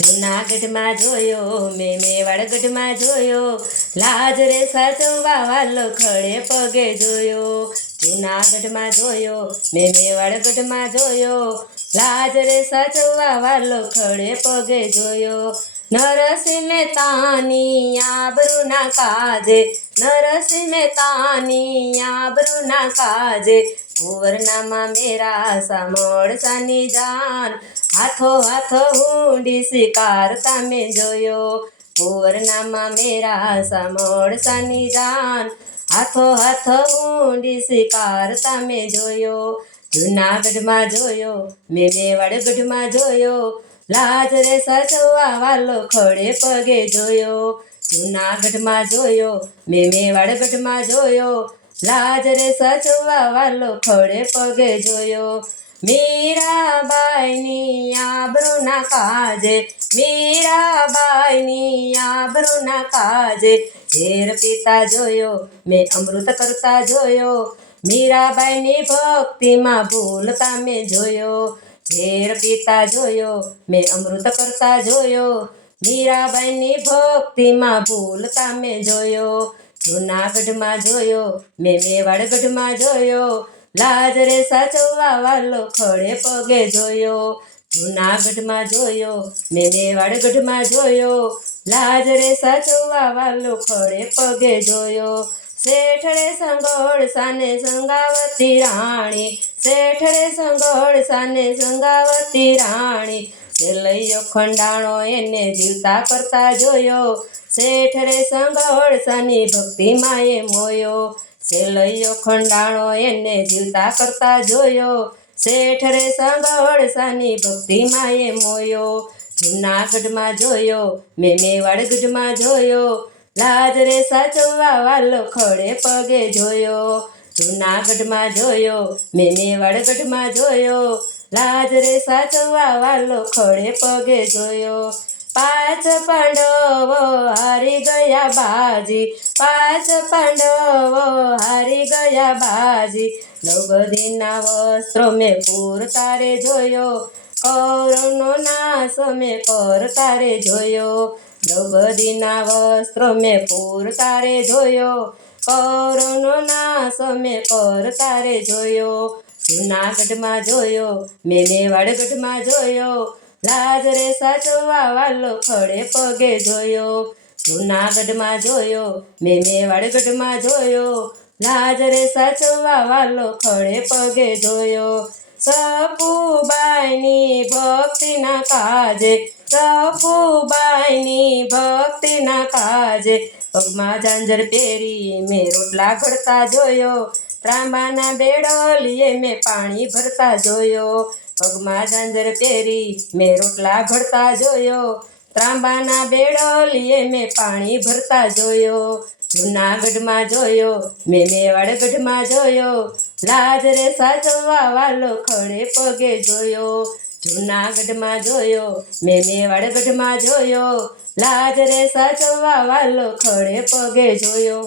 જૂનાગઢમાં જોયો મેં મેવાડગઢમાં જોયો, લાજ રે સાચવવા વાલો ખડે પગે જોયો. જૂનાગઢમાં જોયો મેં મેવાડગઢમાં જોયો, લાજ રે સાચવવા વાલો ખડે પગે જોયો. નરસિંહ મહેતાની આબરૂ ના કાજે, નરસિંહ મહેતાની આબરૂ ના કાજે, કુંવરનામાં મેરા સામળસાની જાન, હાથો હાથો ઊંડી શિકારતા મેં જોયો. કુંવરનામાં મેરા સામળસાની જાન, હાથો હાથો ઊંડી શિકારતા મેં જોયો. જૂનાગઢમાં જોયો મેં મેવાડગઢમાં જોયો, લાજ રે સાચવવા વાલો ખડે પગે જોયો. જૂનાગઢમાં જોયો મેં મેવાડગઢમાં જોયો, લાજ રે સાચવવા વાલો ખડે પગે જોયો. મીરાબાઈની આબરૂ ના કાજે, મીરાબાઈની આબરૂ ના કાજે, ઝેર પીતા જોયો મેં અમૃત કરતા જોયો. મીરાબાઈની ભક્તિમાં ભૂલતા મેં જોયો, ઝેર પીતા જોયો મેં અમૃત કરતા જોયો. મીરાબાઈની ભક્તિમાં ભૂલતા મેં જોયો. જૂનાગઢમાં જોયો મેં મેવાડગઢમાં જોયો, લાજ રે સાચવવા વાલો ખડે પગે જોયો. જૂનાગઢમાં જોયો મેં મેવાડગઢમાં જોયો, લાજ રે સાચવવા વાલો ખડે પગે જોયો. શેઠડે સંગોળ સાને સંગાવતી રાણી, શેઠડે સંગોળ સાને સંગાવતી રાણી, સેલૈયો ખંડાણો એને જીવતા કરતા જોયો. શેઠ રે સંગોળ સાની ભક્તિમાં એ મોયો, સેલૈયો ખંડાણો એને જીવતા કરતા જોયો. શેઠ રે સંગોળ સાની ભક્તિમાં એ મોયો. જૂનાગઢમાં જોયો મેં મેવાડગઢમાં જોયો, લાજ રે સાચવવા વાલો ખડે પગે જોયો. જૂનાગઢમાં જોયો મેં મેવાડગઢમાં જોયો, લાજ રે સાચવવા વાલો ખડે પગે જોયો. પાંચ પાંડવો હારી ગયા બાજી, પાંચ પાંડવો હારી ગયા બાજી, દ્રૌપદીના વસ્ત્રો મેં પૂરતા રે જોયો. કૌરવનો નાશ મેં કરતા રે જોયો, દ્રૌપદીના વસ્ત્રો મેં પૂરતા રે જોયો. કૌરવનો નાશ મેં કરતા રે જોયો. જૂનાગઢમાં જોયો મેં મેવાડગઢમાં જોયો, લાજ રે સાચવવા વાલો ખડે પગે જોયો. જૂનાગઢમાં જોયો મેં મેવાડગઢમાં જોયો, લાજ રે સાચવવા વાલો ખડે પગે જોયો. સપુબાઈની ભક્તિના કાજે, સપુબાઈની ભક્તિના કાજે, પગમાં ઝાંઝર પહેરી મેં રોટલા ઘડતા જોયો. ત્રાંબાના બેડોલીએ મેં પાણી ભરતા જોયો. પગમાં ઝાંઝર પહેરી મેં રોટલા ઘડતા જોયો. ત્રાંબાના બેડોલીએ મેં પાણી ભરતા જોયો. જૂનાગઢમાં જોયો મેં મેવાડગઢમાં જોયો, લાજ રે સાચવવા વાલો ખડે પગે જોયો. જૂનાગઢમાં જોયો મેં મેવાડગઢમાં જોયો, લાજ રે સાચવવા વાલો ખડે પગે જોયો.